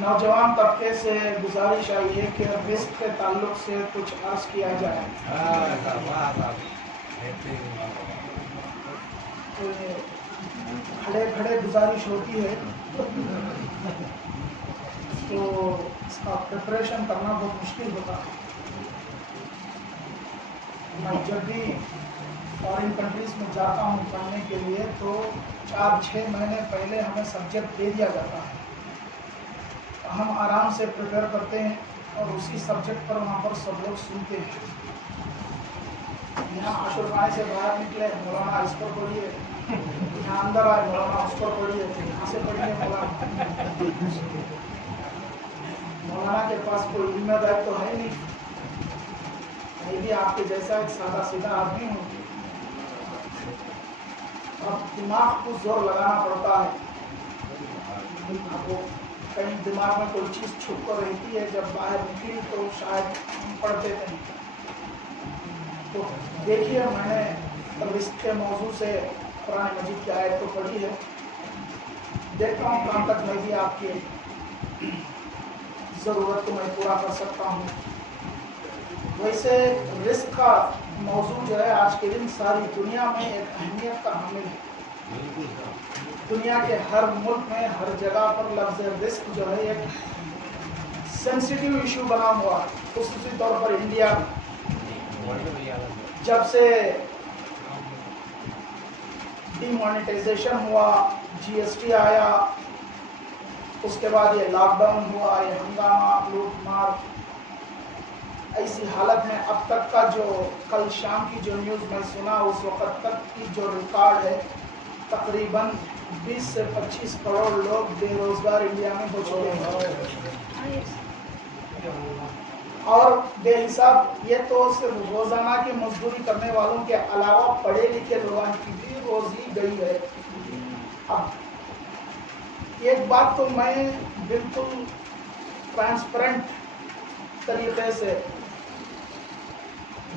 نوجوان طبقے سے گزارش آئی ہے کہ رزق کے تعلق سے کچھ عرض کیا جائے. کھڑے کھڑے گزارش ہوتی ہے تو اس کا پریپریشن کرنا بہت مشکل ہوتا ہے. میں جب بھی فارن کنٹریز میں جاتا ہوں پڑھنے کے لیے تو 4-6 مہینے پہلے ہمیں سبجیکٹ دے دیا جاتا ہے. ہم آرام سے پریپیئر کرتے ہیں اور اسی سبجیکٹ پر وہاں پر سب لوگ سنتے ہیں. یہاں عاشورخانے سے باہر نکلے مولانا اس پر پڑھیے, یہاں اندر آئے مولانا اس پر پڑھیے, یہاں سے پڑھیے مولانا کے پاس کوئی ذمہ داری تو ہے نہیں, میں بھی آپ کے جیسا ایک سادہ سیدھا آدمی ہوں. اب دماغ کو زور لگانا پڑتا ہے. آپ کو کہیں دماغ میں کوئی چیز چھپ کر رہتی ہے, جب باہر نکلی تو شاید ہم پڑھتے نہیں. تو دیکھیے میں نے رزق کے موضوع سے قرآن مجید کی آیت کو پڑھی ہے, دیکھتا ہوں کہاں تک میں بھی آپ کی ضرورت کو میں پورا کر سکتا ہوں. ویسے رزق کا موضوع جو ہے آج کے دن ساری دنیا میں ایک اہمیت کا حامل ہے. دنیا کے ہر ملک میں ہر جگہ پر لفظ رزق جو ہے ایک سینسیٹیو ایشو بنا ہوا ہے, خصوصی طور پر انڈیا میں. جب سے ڈی مانیٹائزیشن ہوا, جی ایس ٹی آیا, اس کے بعد یہ لاک ڈاؤن ہوا, یہ ہنگامہ لوٹ مار, ایسی حالت میں اب تک کا جو کل شام کی جو نیوز میں سنا اس وقت تک کی جو ریکارڈ ہے تقریباً 20 سے 25 کروڑ لوگ بے روزگار انڈیا میں ہو چکے ہیں. اور بے حساب یہ تو صرف روزانہ کی مزدوری کرنے والوں کے علاوہ پڑھے لکھے لوگوں کی بھی روزی گئی ہے. اب ایک بات تو میں بالکل ٹرانسپیرنٹ طریقے سے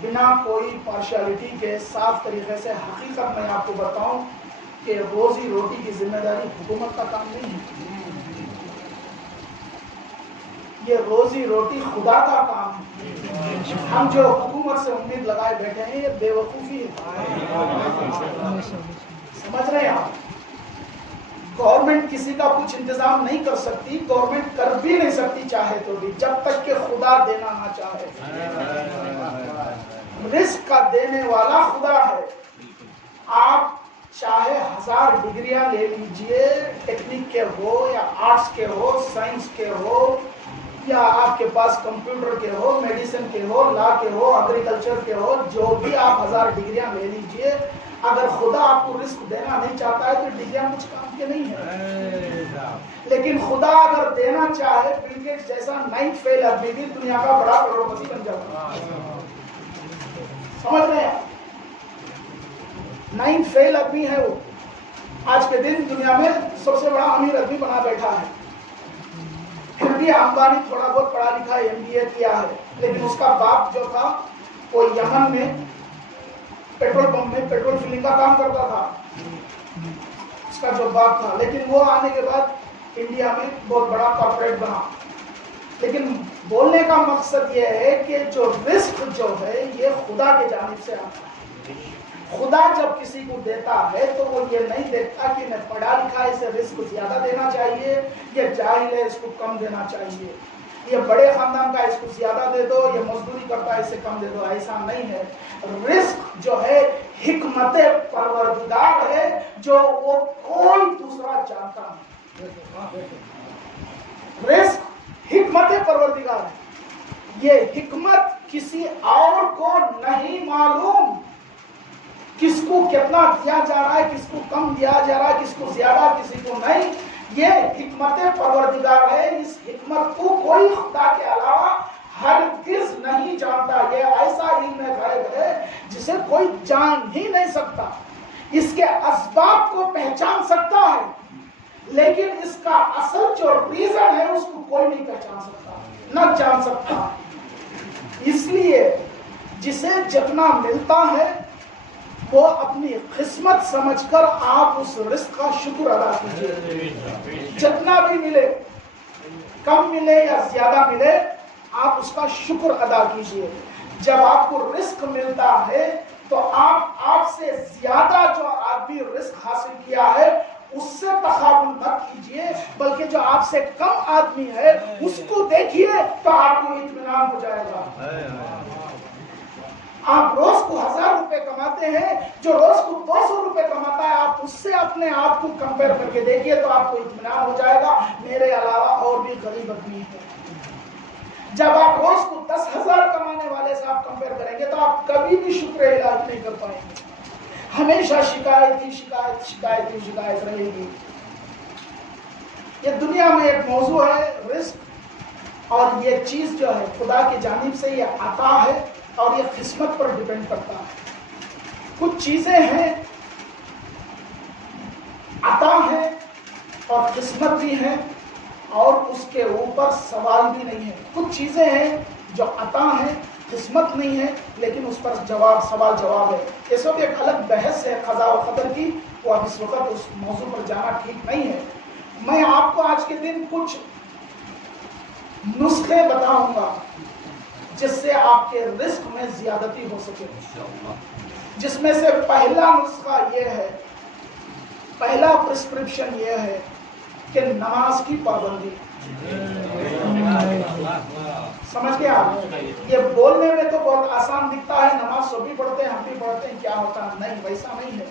بنا کوئی پارشیلٹی کے صاف طریقے سے حقیقت میں آپ کو بتاؤں کہ روزی روٹی کی ذمہ داری حکومت کا کام نہیں ہے. یہ روزی روٹی خدا کا کام ہے. ہم جو حکومت سے امید لگائے بیٹھے ہیں یہ بے وقوفی ہے. سمجھ رہے ہیں آپ, گورنمنٹ کسی کا کچھ انتظام نہیں کر سکتی, گورنمنٹ کر بھی نہیں سکتی چاہے تو بھی, جب تک کہ خدا دینا نہ چاہے. رزق کا دینے والا خدا ہے. آپ چاہے 1000 ڈگریاں لے لیجئے, ٹیکنیک کے ہو یا آرٹس کے ہو, سائنس کے ہو, یا آپ کے پاس کمپیوٹر کے ہو, میڈیسن کے ہو, لا کے ہو, ایگریکلچر کے ہو, جو بھی آپ 1000 ڈگریاں لے لیجئے, اگر خدا آپ کو رزق دینا نہیں چاہتا ہے تو ڈگریاں کچھ کام کے نہیں ہے. لیکن خدا اگر دینا چاہے, بل گیٹس جیسا 9th فیل آدمی بھی دنیا کا بڑا کروڑپتی بن جاتا ہے. سمجھ رہے ہیں, 9th فیل آدمی ہے وہ, آج کے دن دنیا میں سب سے بڑا امیر آدمی بنا بیٹھا ہے. پھر بھی امبانی تھوڑا بہت پڑھا لکھا ہے, MBA کیا ہے, لیکن اس کا باپ جو تھا وہ یمن میں پیٹرول پمپ میں پیٹرول فلنگ کا کام کرتا تھا, اس کا جو باپ تھا. لیکن وہ آنے کے بعد انڈیا میں بہت بڑا کارپوریٹ بنا. لیکن بولنے کا مقصد یہ ہے کہ جو رزق جو ہے یہ خدا کی جانب سے آتا ہے. خدا جب کسی کو دیتا ہے تو وہ یہ نہیں دیکھتا کہ میں پڑھا لکھا اسے رزق زیادہ دینا چاہیے, یہ جاہل ہے اس کو کم دینا چاہیے, یہ بڑے خاندان کا اس کو زیادہ دے دو, یہ مزدوری کرتا ہے اسے کم دے دو. ایسا نہیں ہے. رزق جو ہے حکمت پروردگار ہے جو وہ کوئی دوسرا جانتا نہیں. رزق حکمت پروردگار ہے, یہ حکمت کسی اور کو نہیں معلوم. کس کو کتنا دیا جا رہا ہے, کس کو کم دیا جا رہا ہے, کس کو زیادہ کسی کو نہیں, یہ حکمت پروردگار ہے. اس حکمت کو کوئی خدا کے علاوہ ہرگز نہیں جانتا. یہ ایسا علم غیب ہے جسے کوئی جان ہی نہیں سکتا. اس کے اسباب کو پہچان سکتا ہے لیکن اس کا اصل جو ریزن ہے اس کو کوئی نہیں پہچان سکتا, نہ جان سکتا. اس لیے جسے جتنا ملتا ہے کو اپنی قسمت سمجھ کر آپ اس رزق کا شکر ادا کیجیے. جتنا بھی ملے، کم ملے یا زیادہ ملے، آپ اس کا شکر ادا کیجیے. جب آپ کو رزق ملتا ہے تو آپ سے زیادہ جو آدمی رزق حاصل کیا ہے اس سے تغافل مت کیجیے، بلکہ جو آپ سے کم آدمی ہے اس کو دیکھیے تو آپ کو اطمینان ہو جائے گا. آپ روز کو 1000 روپے کماتے ہیں، جو روز کو 200 روپے کماتا ہے، آپ اس سے اپنے آپ کو کمپیئر کر کے دیکھیے تو آپ کو اطمینان ہو جائے گا میرے علاوہ اور بھی غریب آدمی ہے. جب آپ روز کو 10,000 کمانے والے سے آپ کمپیئر کریں گے تو آپ کبھی بھی شکر علاج نہیں کر پائیں گے. ہمیشہ شکایت ہی شکایت، شکایت ہی شکایت رہے گی. یہ دنیا میں ایک موضوع ہے رزق، اور یہ چیز جو ہے خدا کی جانب سے یہ عطا ہے اور یہ قسمت پر ڈیپینڈ کرتا ہے. کچھ چیزیں ہیں عطا ہے اور قسمت بھی ہے، اور اس کے اوپر سوال بھی نہیں ہے. کچھ چیزیں ہیں جو عطا ہے، قسمت نہیں ہے، لیکن اس پر سوال جواب ہے. اس وقت ایک الگ بحث ہے قضاء و قدر کی، وہ اب اس وقت اس موضوع پر جانا ٹھیک نہیں ہے. میں آپ کو آج کے دن کچھ نسخے بتاؤں گا جس سے آپ کے رزق میں زیادتی ہو سکے. جس میں سے پہلا نسخہ یہ ہے، پہلا پرسکرپشن یہ ہے کہ نماز کی پابندی. سمجھ گیا؟ یہ بولنے میں تو بہت آسان دکھتا ہے، نماز سبھی پڑھتے ہیں، ہم بھی پڑھتے ہیں، کیا ہوتا ہے؟ نہیں، ویسا نہیں ہے.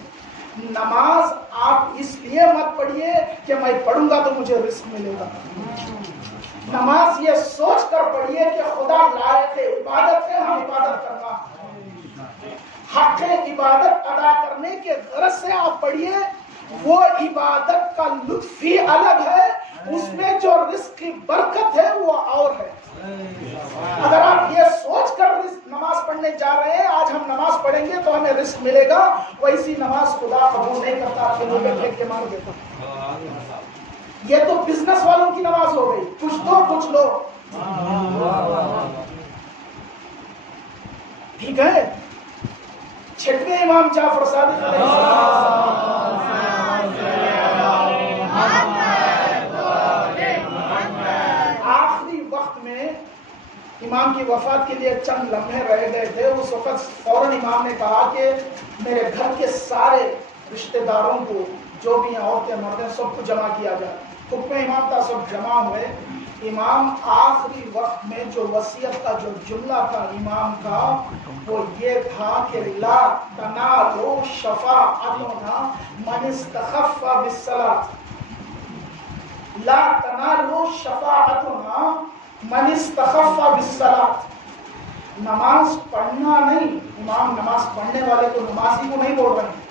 نماز آپ اس لیے مت پڑھیے کہ میں پڑھوں گا تو مجھے رزق ملے گا. نماز یہ سوچ کر پڑھیے کہ خدا لائق عبادت ہے، ہم عبادت کرنا، حق عبادت ادا کرنے کے غرض سے آپ پڑھیے. وہ عبادت کا لطف ہی الگ ہے، اس میں جو رزق کی برکت ہے وہ اور ہے. اگر آپ یہ سوچ کر نماز پڑھنے جا رہے ہیں آج ہم نماز پڑھیں گے تو ہمیں رزق ملے گا، ویسی نماز خدا قبول نہیں کرتا، کھلوں میں پھینک کے مار دیتا. یہ تو بزنس والوں کی نماز ہو گئی، کچھ دو کچھ لو. ٹھیک ہے. 6ویں امام جعفر صادق علیہ السلام آخری وقت میں امام کی وفات کے لیے چند لمحے رہ گئے تھے. اس وقت فوراً امام نے کہا کہ میرے گھر کے سارے رشتہ داروں کو، جو بھی عورتیں مرد ہیں، سب کو جمع کیا جائے. حکم امام کا سب جمع ہوئے. امام آخری وقت میں جو وصیت کا جو جملہ تھا امام کا وہ یہ تھا کہ لا تنالوا شفاعتنا من استخف بالصلاۃ. لا تنالوا شفاعتنا من استخف بالصلاۃ. نماز پڑھنا نہیں، امام نماز پڑھنے والے کو نمازی کو نہیں بول رہے ہیں.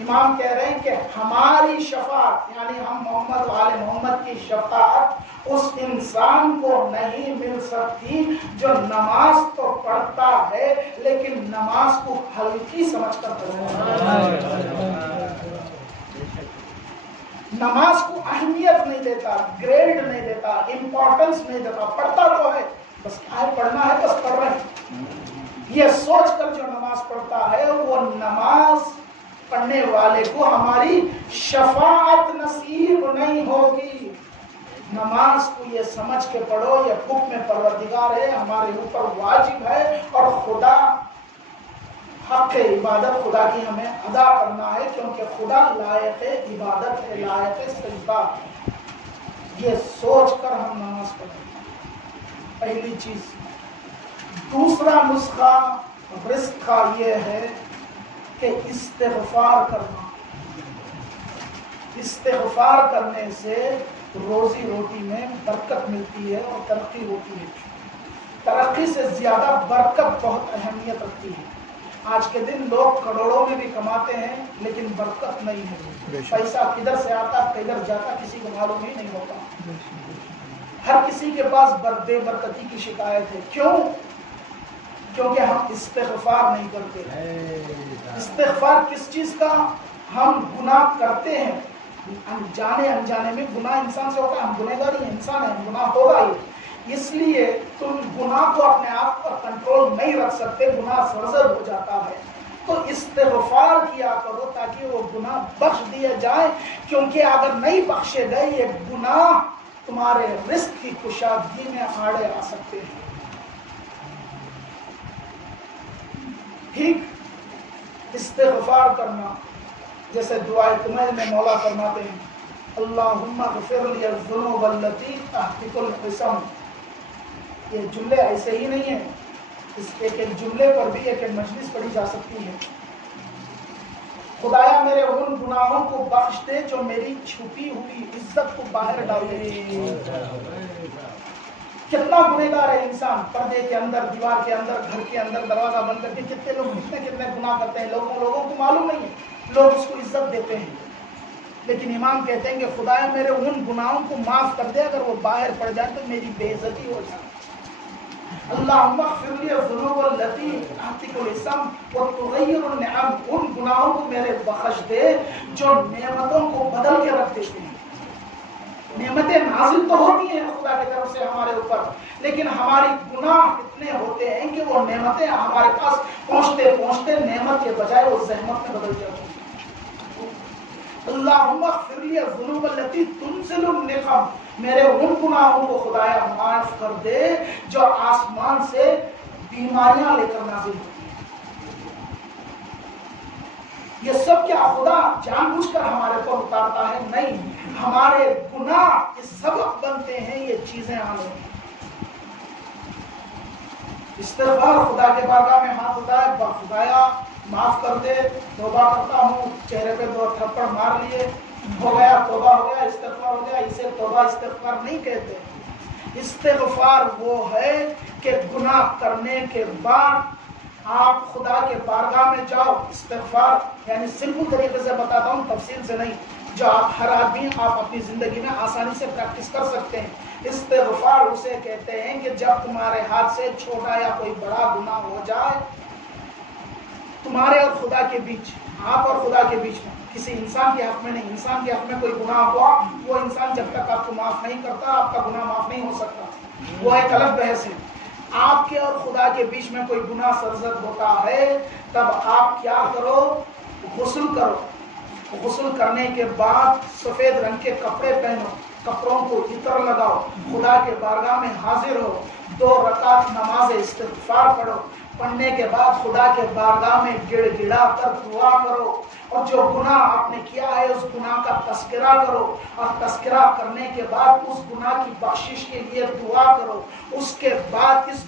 امام کہہ رہے ہیں کہ ہماری شفاعت، یعنی ہم محمد و آل محمد کی شفاعت اس انسان کو نہیں مل سکتی جو نماز تو پڑھتا ہے لیکن نماز کو ہلکی سمجھ کر پڑھتا ہے، نماز کو اہمیت نہیں دیتا، گریڈ نہیں دیتا، امپورٹنس نہیں دیتا. پڑھتا تو ہے، بس کیا ہے، پڑھنا ہے بس پڑھ رہے ہیں. یہ سوچ کر جو نماز پڑھتا ہے وہ نماز پڑھنے والے کو ہماری شفاعت نصیب نہیں ہوگی. نماز کو یہ سمجھ کے پڑھو یہ حکم پروردگار ہے، ہمارے اوپر واجب ہے، اور خدا حق عبادت خدا کی ہمیں ادا کرنا ہے کیونکہ خدا لائق عبادت ہے، لائق سجدہ. یہ سوچ کر ہم نماز پڑھیں، پہلی چیز. دوسرا نسخہ رزق کا یہ ہے کہ استغفار کرنا. استغفار کرنے سے روزی روٹی میں برکت ملتی ہے اور ترقی ہوتی ہے. ترقی سے زیادہ برکت بہت اہمیت رکھتی ہے. آج کے دن لوگ کروڑوں میں بھی کماتے ہیں لیکن برکت نہیں ہے. پیسہ کدھر سے آتا کدھر جاتا کسی کو معلوم ہی نہیں ہوتا. ہر کسی کے پاس بے برکتی کی شکایت ہے. کیوں؟ کیونکہ ہم استغفار نہیں کرتے. استغفار کس چیز کا؟ ہم گناہ کرتے ہیں، جانے انجانے میں گناہ انسان سے ہوتا ہے. ہم گنہگار ہی انسان ہیں، گناہ ہوگا ہی. اس لیے تم گناہ کو اپنے آپ پر کنٹرول نہیں رکھ سکتے، گناہ سرزد ہو جاتا ہے. تو استغفار کیا کرو تاکہ وہ گناہ بخش دیے جائیں، کیونکہ اگر نہیں بخشے گئے یہ گناہ تمہارے رزق کی کشادگی میں آڑے آ سکتے ہیں۔ ٹھیک، استغفار کرنا، جیسے دعائے کمیل میں مولا فرماتے ہیں اللہم اغفر لی الذنوب التی تحتک القسم۔ یہ جملے ایسے ہی نہیں ہیں، اس ایک ایک جملے پر بھی ایک ایک مجلس پڑھی جا سکتی ہے۔ خدایا میرے ان گناہوں کو بخش دے جو میری چھپی ہوئی عزت کو باہر ڈال دے۔ کتنا گنہگار ہے انسان، پردے کے اندر، دیوار کے اندر، گھر کے اندر دروازہ بند کر کے کتنے لوگ کتنے گناہ کرتے ہیں، لوگوں کو معلوم نہیں ہے، لوگ اس کو عزت دیتے ہیں، لیکن امام کہتے ہیں کہ خدایا میرے ان گناہوں کو معاف کر دے، اگر وہ باہر پڑ جائے تو میری بے عزتی ہو جائے۔ اللہم اغفر لی الذنوب التی تحتک الاسم وتغیر النعم، ان گناہوں کو میرے بخش دے جو نعمتوں کو بدل کے رکھ دیتے ہیں۔ نعمتیں نازل تو ہوتی ہیں خدا کی طرف سے ہمارے اوپر، لیکن ہماری گناہ اتنے ہوتے ہیں کہ وہ نعمتیں ہمارے پاس پہنچتے پہنچتے نعمت کے بجائے وہ زحمت میں بدل جاتی ہیں۔ اللہم اغفر لی الذنوب التی تنزل النقم، میرے ان گناہوں کو خدایا معاف کر دے جو آسمان سے بیماریاں لے کر نازل ہوتی ہیں۔ یہ سب کیا خدا جان بوجھ کر ہمارے پر اتارتا ہے؟ نہیں، ہمارے گناہ اس سبب بنتے ہیں یہ چیزیں آنے۔ استغفار، خدا کے بارگاہ میں ہاتھ اٹھائے، خدایا معاف کر دے، توبہ کرتا ہوں، چہرے پہ 2 تھپڑ مار لیے، ہو گیا، توبہ ہو گیا، استغفار ہو گیا، اسے توبہ استغفار نہیں کہتے۔ استغفار وہ ہے کہ گناہ کرنے کے بعد آپ خدا کے بارگاہ میں جاؤ۔ استغفار یعنی سمپل طریقے سے بتاتا ہوں، تفصیل سے نہیں، جو آپ ہر آدمی آپ اپنی زندگی میں آسانی سے پریکٹس کر سکتے ہیں۔ استغفار اسے کہتے ہیں کہ جب تمہارے ہاتھ سے چھوٹا یا کوئی بڑا گناہ ہو جائے، تمہارے اور خدا کے بیچ، آپ اور خدا کے بیچ میں، کسی انسان کے حق میں نہیں، انسان کے حق میں کوئی گناہ ہوا، وہ انسان جب تک آپ کو معاف نہیں کرتا آپ کا گناہ معاف نہیں ہو سکتا، وہ ایک الگ بحث ہے۔ آپ کے اور خدا کے بیچ میں کوئی گناہ سرزد ہوتا ہے، تب آپ کیا کرو؟ غسل کرو، غسل کرنے کے بعد سفید رنگ کے کپڑے پہنو، کپڑوں کو عطر لگاؤ، خدا کے بارگاہ میں حاضر ہو، 2 رکعت نماز استغفار پڑھو، پڑھنے کے بعد خدا کے بارگاہ میں گڑ گڑا کر دعا کرو، اور جو گناہ آپ نے کیا ہے اس گناہ کا تذکرہ کرو، اور تذکرہ کرنے کے بعد اس گناہ کی بخشش کے لیے دعا کرو۔ اس کے بعد اس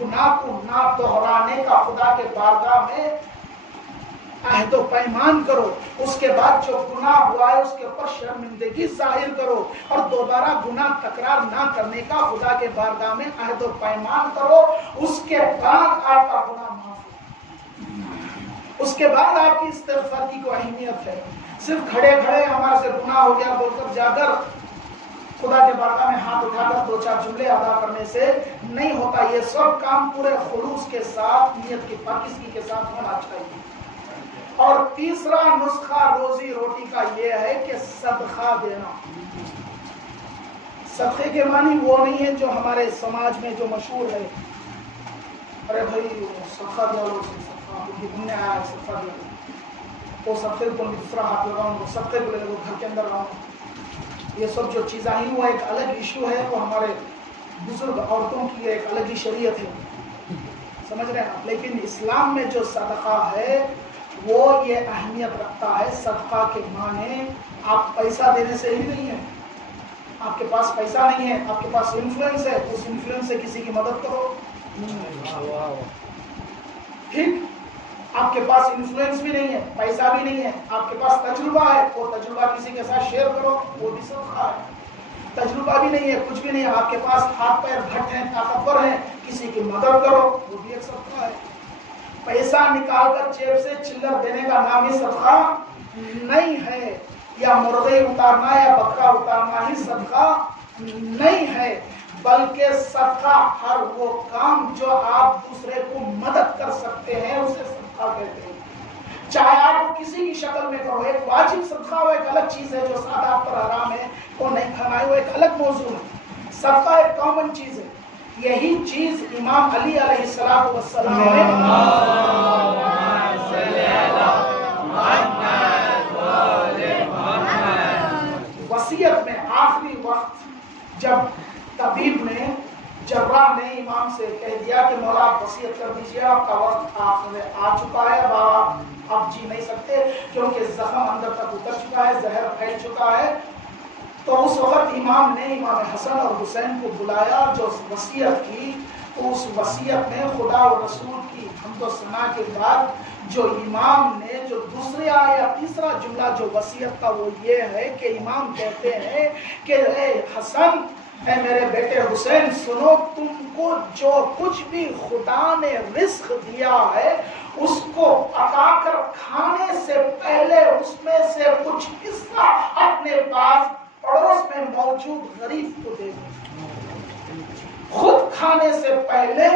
گناہ کو نہ دہرانے کا خدا کے بارگاہ میں عہد و پیمان کرو۔ اس کے بعد جو گناہ ہوا ہے اس کے اوپر شرمندگی ظاہر کرو، اور دوبارہ گناہ تکرار نہ کرنے کا خدا کے بارگاہ میں عہد و پیمان کرو۔ اس کے بعد آپ کا گناہ معاف ہو، اس کے بعد آپ کی استغفار کی کوئی اہمیت ہے۔ صرف کھڑے کھڑے ہمارے سے گناہ ہو گیا بول کر جا کر خدا کے بارگاہ میں ہاتھ اٹھا کر 2-4 جملے ادا کرنے سے نہیں ہوتا۔ یہ سب کام پورے خلوص کے ساتھ، نیت کی پاکیزگی کے ساتھ ہونا چاہیے۔ اور تیسرا نسخہ روزی روٹی کا یہ ہے کہ صدقہ دینا۔ صدقے کے معنی وہ نہیں ہے جو ہمارے سماج میں جو مشہور ہے، ارے بھائی صدقہ دیا لو، صدقہ گھومنے آیا ہے، صدقہ دیا لو، وہ صدقے کو دوسرا ہاتھ لگاؤں، وہ صدقے کو لے لو، گھر کے اندر لاؤں۔ یہ سب جو چیزیں ہیں وہ ایک الگ ایشو ہے، وہ ہمارے بزرگ عورتوں کی ایک الگ ہی شریعت ہے، سمجھ رہے ہیں آپ۔ لیکن اسلام میں جو صدقہ ہے وہ یہ اہمیت رکھتا ہے۔ صدقہ کے معنی آپ پیسہ دینے سے ہی نہیں ہے، آپ کے پاس پیسہ نہیں ہے، آپ کے پاس انفلوئنس ہے، اس انفلوئنس سے کسی کی مدد کرو۔ ٹھیک، آپ کے پاس انفلوئنس بھی نہیں ہے، پیسہ بھی نہیں ہے، آپ کے پاس تجربہ ہے، وہ تجربہ کسی کے ساتھ شیئر کرو، وہ بھی صدقہ ہے۔ تجربہ بھی نہیں ہے، کچھ بھی نہیں ہے، آپ کے پاس ہاتھ پیر گھٹ ہیں، طاقتور ہیں، کسی کی مدد کرو، وہ بھی ایک صدقہ ہے۔ پیسہ نکال کر جیب سے چلر دینے کا نام ہی صدقہ نہیں ہے، یا مرغی اتارنا یا بکرا اتارنا ہی صدقہ نہیں ہے، بلکہ صدقہ ہر وہ کام جو آپ دوسرے کو مدد کر سکتے ہیں اسے صدقہ کہتے ہیں۔ چاہے آپ کو کسی کی شکل میں کرو، ایک واجب صدقہ وہ ایک الگ چیز ہے، جو ساتھ آپ پر حرام ہے وہ نہیں کھانا ہے، وہ ایک الگ موضوع ہے۔ صدقہ ایک کامن چیز ہے۔ یہی چیز امام علی علیہ السلام نے آخری وقت جب طبیب نے جراح نے امام سے کہہ دیا کہ مولا آپ وصیت کر دیجئے، آپ کا وقت آ چکا ہے، آپ جی نہیں سکتے کیونکہ زخم اندر تک اتر چکا ہے، زہر پھیل چکا ہے، تو اس وقت امام نے امام حسن اور حسین کو بلایا جو وصیت کی، تو اس وصیت میں خدا و رسول کی حمد و ثنا کے بعد جو امام نے جو دوسرا یا تیسرا جملہ جو وصیت کا وہ یہ ہے کہ امام کہتے ہیں کہ اے حسن، اے میرے بیٹے حسین، سنو، تم کو جو کچھ بھی خدا نے رزق دیا ہے اس کو پکا کر کھانے سے پہلے اس میں سے کچھ حصہ اپنے پاس پڑوس میں موجود غریب کو دے دو۔ خود کھانے سے پہلے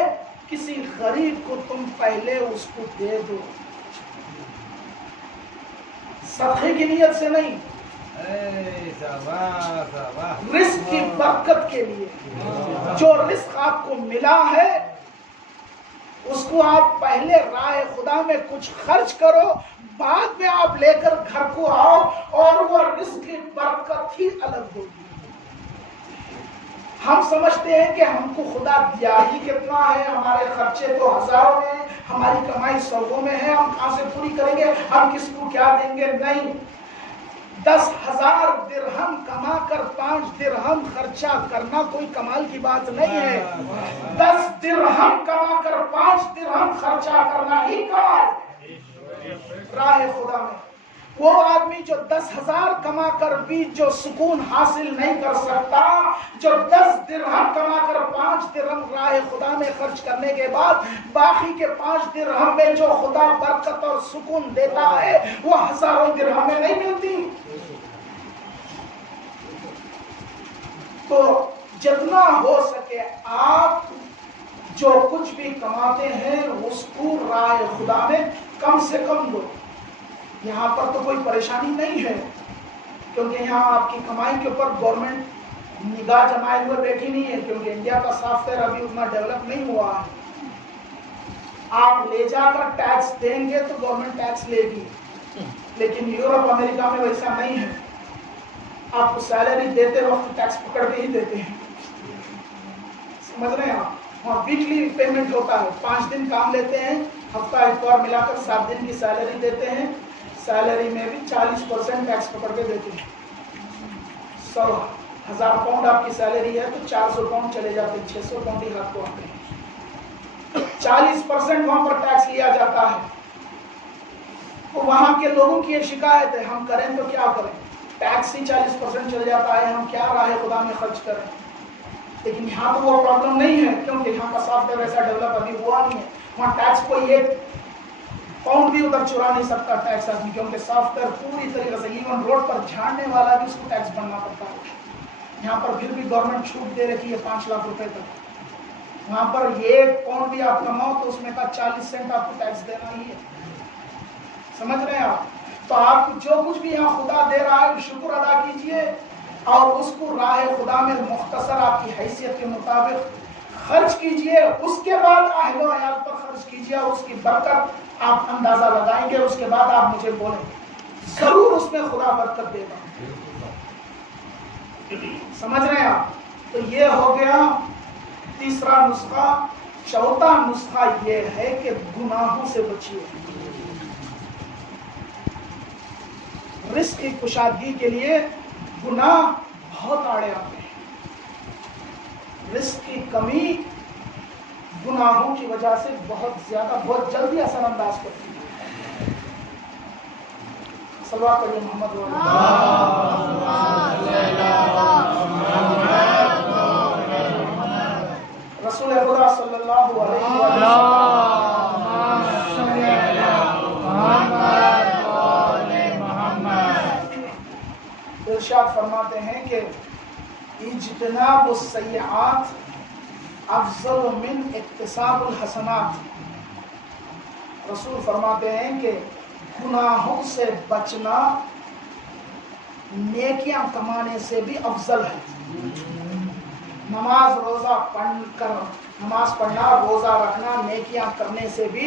کسی غریب کو تم پہلے اس کو دے دو، صدقے کی نیت سے نہیں، رزق کی برکت کے لیے۔ جو رزق آپ کو ملا ہے اس کو آپ پہلے راہ خدا میں کچھ خرچ کرو، بعد میں آپ لے کر گھر کو آؤ اور وہ رزق کی برکت ہی الگ ہوگی۔ ہم سمجھتے ہیں کہ ہم کو خدا دیا ہی کتنا ہے، ہمارے خرچے تو ہزاروں میں، ہماری کمائی سووں میں ہے، ہم کہاں سے پوری کریں گے، ہم کس کو کیا دیں گے؟ نہیں، 10,000 درہم کما کر 5 درہم خرچہ کرنا کوئی کمال کی بات نہیں ہے۔ 10 درہم کما کر 5 درہم خرچہ کرنا ہی کمال راہ خدا میں۔ وہ آدمی جو 10,000 کما کر بھی جو سکون حاصل نہیں کر سکتا، جو 10 درہم کما کر 5 درہم راہ خدا میں خرچ کرنے کے بعد باقی کے 5 درہم میں جو خدا برکت اور سکون دیتا ہے وہ ہزاروں درہم میں نہیں ملتی۔ تو جتنا ہو سکے آپ جو کچھ بھی کماتے ہیں اس کو راہ خدا میں کم سے کم دو۔ یہاں پر تو کوئی پریشانی نہیں ہے کیونکہ یہاں آپ کی کمائی کے اوپر گورنمنٹ نگاہ جمائے ہوئے بیٹھی نہیں ہے، کیونکہ انڈیا کا سافٹ ویئر ابھی اتنا ڈیولپ نہیں ہوا ہے۔ آپ لے جا کر ٹیکس دیں گے تو گورنمنٹ ٹیکس لے گی، لیکن یورپ امریکہ میں ویسا نہیں ہے۔ آپ کو سیلری دیتے وقت ٹیکس پکڑ کے ہی دیتے ہیں، سمجھ رہے ہیں آپ؟ وہاں ویکلی پیمنٹ ہوتا ہے، 5 دن کام لیتے ہیں، ہفتہ اتوار ملا کر 7 دن کی سیلری دیتے ہیں، سیلری میں بھی 40% ٹیکس پکڑ کے دیتے ہیں۔ 100,000 پاؤنڈ آپ کی سیلری ہے تو 400 پاؤنڈ چلے جاتے ہیں، 600 پاؤنڈ ہی ہاتھ کو آتے ہیں، 40% وہاں پر ٹیکس لیا جاتا ہے۔ تو وہاں کے لوگوں کی یہ شکایت ہے، ہم کریں تو کیا کریں، ٹیکس ہی 40% چل جاتا ہے، ہم کیا راہ خدا میں خرچ کریں۔ لیکن یہاں تو وہ پرابلم نہیں ہے کیونکہ یہاں کا سافٹ ویئر ایسا ڈیولپ ابھی ہوا نہیں ہے، وہاں ٹیکس کوئی 1 پاؤنڈ بھی ادھر چرا نہیں سکتا ٹیکس آدمی، کیونکہ سافٹ ویئر پوری طریقے سے ایون روڈ پر جھاڑنے والا بھی اس کو ٹیکس بننا پڑتا ہے۔ یہاں پر پھر بھی گورنمنٹ چھوٹ دے رکھی ہے 5 لاکھ روپے تک، وہاں پر 1 پاؤنڈ بھی آپ کماؤ تو اس میں کا 40 سینٹ آپ کو ٹیکس دینا ہی ہے، سمجھ رہے ہیں آپ؟ تو آپ جو کچھ بھی یہاں خدا دے رہا ہے شکر ادا کیجئے اور اس کو راہ خدا میں مختصر آپ کی حیثیت کے مطابق خرچ کیجئے، اس کے بعد اہل و عیال پر خرچ کیجئے اور اس کی برکت آپ اندازہ لگائیں گے، اس کے بعد آپ مجھے بولیں ضرور اس میں خدا برکت دے گا۔ سمجھ رہے ہیں آپ؟ تو یہ ہو گیا تیسرا نسخہ۔ چوتھا نسخہ یہ ہے کہ گناہوں سے بچیے۔ رزق کی کشادگی کے لیے گناہ بہت آڑے آتے ہیں، رزق کی کمی گناہوں کی وجہ سے بہت زیادہ بہت جلدی اثر انداز کرتی ہے۔ صلوات علی محمد رسول خدا صلی اللہ علیہ وسلم ارشاد فرماتے ہیں کہ اجتناب السیئات افضل من اکتساب الحسنات۔ رسول فرماتے ہیں کہ گناہوں سے بچنا نیکیاں کمانے سے بھی افضل ہے۔ نماز روزہ پڑھ کر نماز پڑھنا، روزہ رکھنا نیکیاں کرنے سے بھی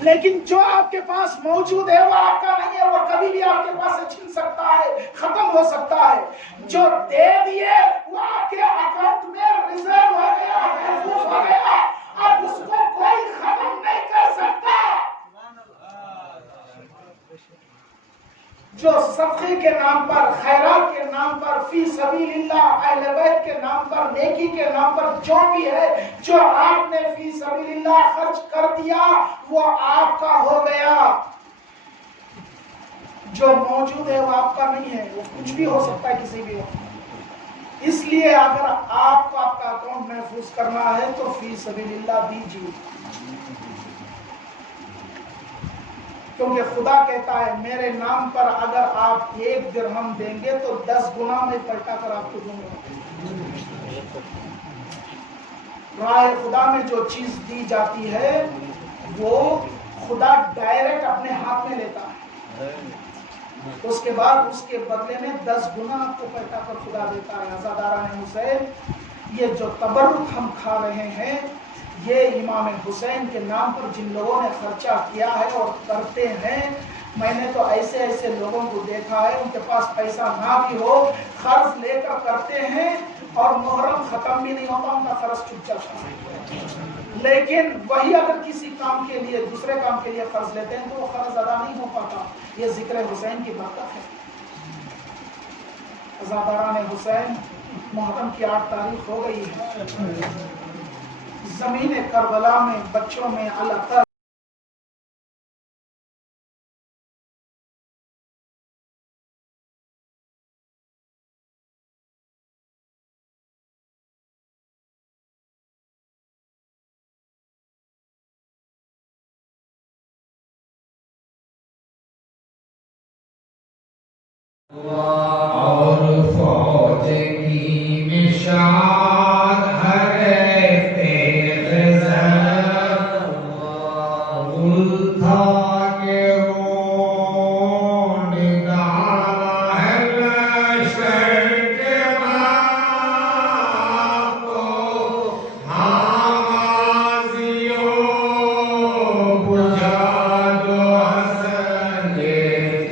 لیکن جو آپ کے پاس موجود ہے وہ آپ کا نہیں ہے، وہ کبھی بھی آپ کے پاس سے چھن سکتا ہے، ختم ہو سکتا ہے۔ جو دے دیے وہ آپ کے اکاؤنٹ میں ریزرو ہو گیا، محفوظ ہو گیا، اب اس کو کوئی ختم نہیں کر سکتا۔ جو صدقے کے نام پر، خیرات کے نام پر، فی سبیل اللہ، اہل بیت کے نام پر، نیکی کے نام پر جو بھی ہے، جو آپ نے فی سبیل اللہ خرچ کر دیا وہ آپ کا ہو گیا۔ جو موجود ہے وہ آپ کا نہیں ہے، وہ کچھ بھی ہو سکتا ہے کسی بھی وقت۔ اس لیے اگر آپ کو آپ کا اکاؤنٹ محفوظ کرنا ہے تو فی سبیل اللہ دیجیے، کیونکہ خدا کہتا ہے میرے نام پر اگر آپ 1 درہم دیں گے تو 10 گنا میں پلٹا کر آپ کو دوں گا۔ راہ خدا میں جو چیز دی جاتی ہے وہ خدا ڈائریکٹ اپنے ہاتھ میں لیتا ہے، اس کے بعد اس کے بدلے میں 10 گنا آپ کو پلٹا کر خدا دیتا ہے۔ عزاداران حسین، یہ جو تبرک ہم کھا رہے ہیں یہ امام حسین کے نام پر جن لوگوں نے خرچہ کیا ہے اور کرتے ہیں، میں نے تو ایسے ایسے لوگوں کو دیکھا ہے ان کے پاس پیسہ نہ بھی ہو قرض لے کر کرتے ہیں اور محرم ختم بھی نہیں ہوتا ان کا قرض چھپ جاتا ہے، لیکن وہی اگر کسی کام کے لیے، دوسرے کام کے لیے قرض لیتے ہیں تو وہ قرض ادا نہیں ہو پاتا۔ یہ ذکر حسین کی برکت ہے۔ عزاداران حسین، محرم کی 8 تاریخ ہو گئی ہے، زمین کربلا میں بچوں میں اللہ تعالی اور فوج کی نشان ہرے تیغ زر گل تھا کہ رون ڈالا ہے لشکر کے باپ کو، حمازیوں بجھا دو حسن کے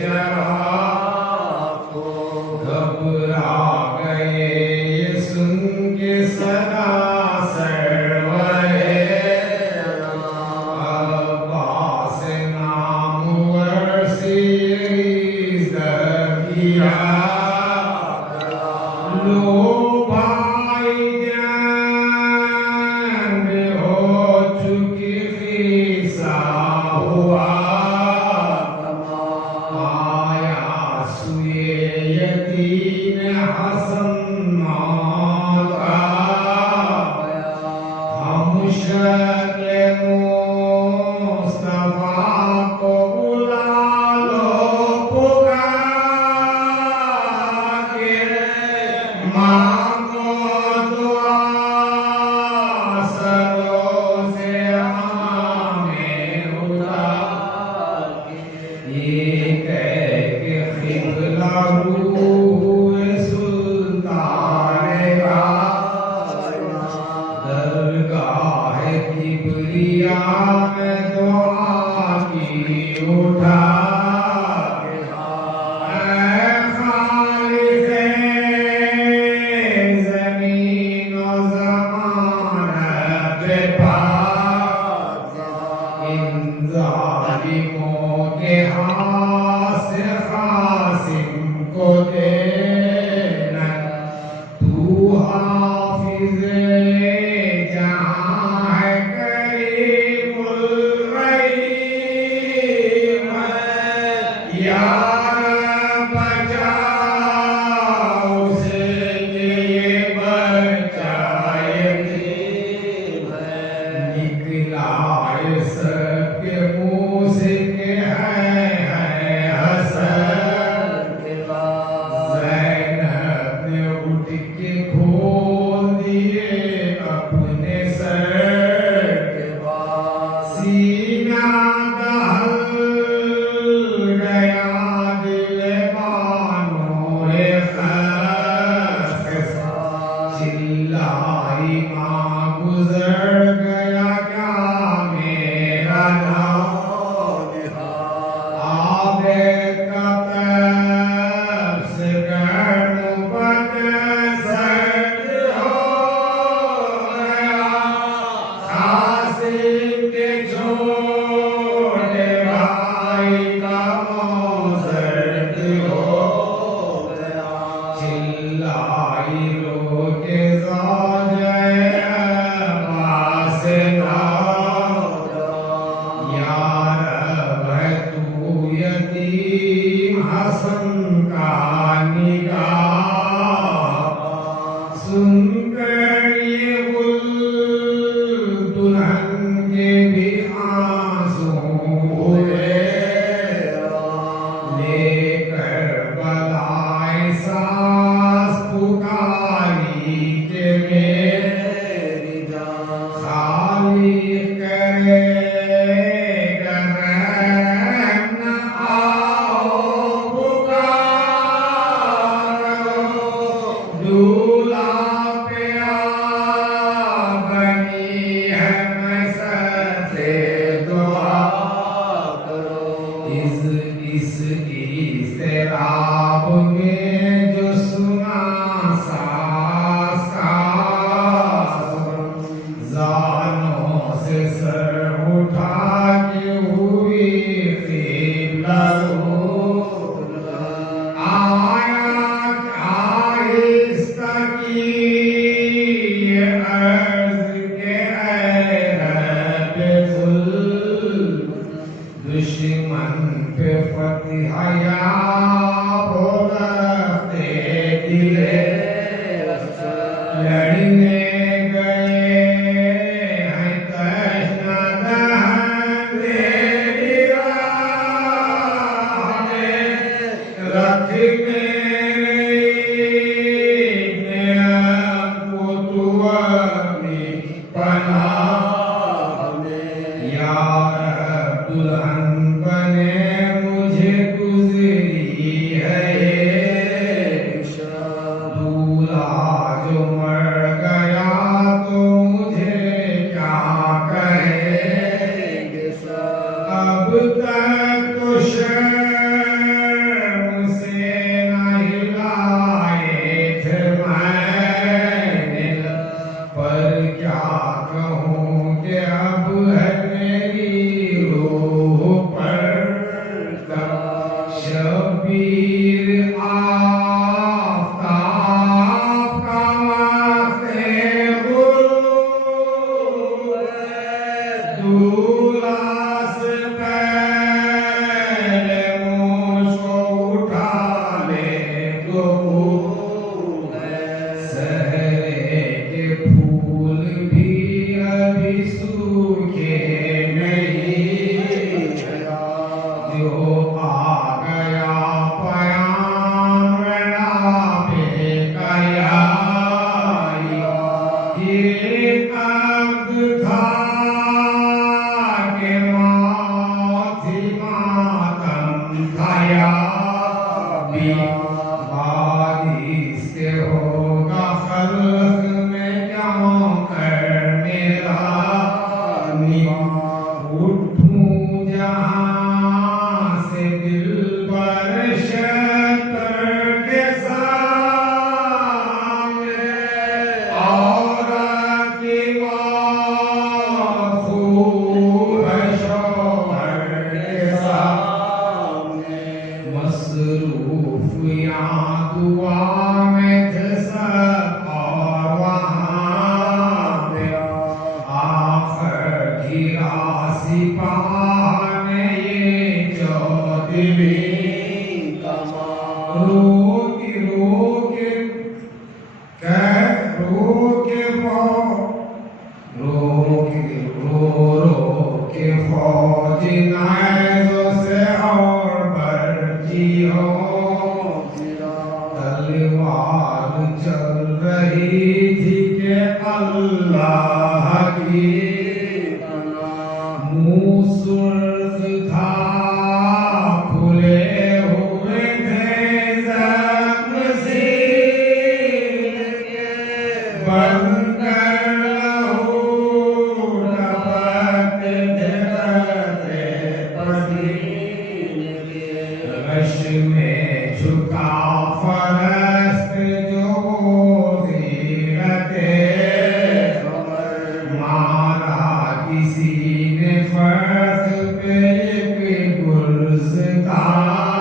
چراغ، گھبرا گئے یہ سن کے صدا سرورِ عباس نامور سیز کیا، لو بھائی جنگ ہو چکی خیسا ہوا، آیا سوئے یتیم حسن مولا، ہم شکل مصطفیٰ کو بلا لو پکار کے، مانگو دعا سروں سے ہمیں اتار کے، یہ کہہ کہ قبلہ روح سلطان حسن کا نگاہ سن کر یہ گل دلہن کے بھی آنسو ہوئے لے کر بلائے ساس پکاری کہ میری جان خالی کرے کسی نے فرق پہ ایک گلزار